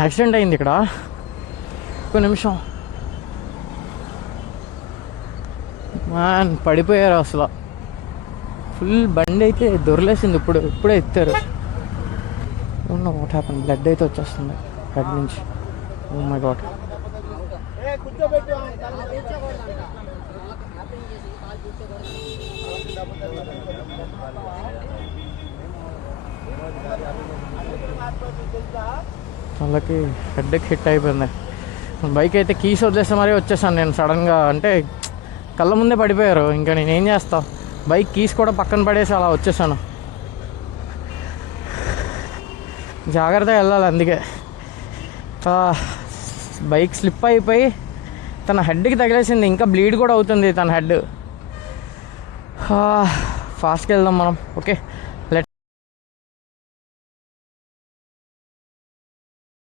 Accident అయింది ఇక్కడ. ఒక నిమిషం. మ్యాన్ పడిపోయారు అసలు. ఫుల్ బండి అయితే దొరలేసింది. ఇప్పుడే ఎత్తారు. What happen. బ్లడ్ అయితే వచ్చేస్తుంది హెడ్ నుంచి. Oh my god. వాళ్ళకి హెడ్కి హిట్ అయిపోయింది. బైక్ అయితే కీస్ వదిలేస్తే మరీ వచ్చేసాను నేను సడన్గా. అంటే కళ్ళ ముందే పడిపోయారు. ఇంకా నేనేం చేస్తా, బైక్ కీస్ కూడా పక్కన పడేసి అలా వచ్చేసాను. జాగ్రత్తగా వెళ్ళాలి. అందుకే బైక్ స్లిప్ అయిపోయి తన హెడ్కి తగిలేసింది. ఇంకా బ్లీడ్ కూడా అవుతుంది తన హెడ్. ఫాస్ట్గా వెళ్దాం మనం. ఓకే.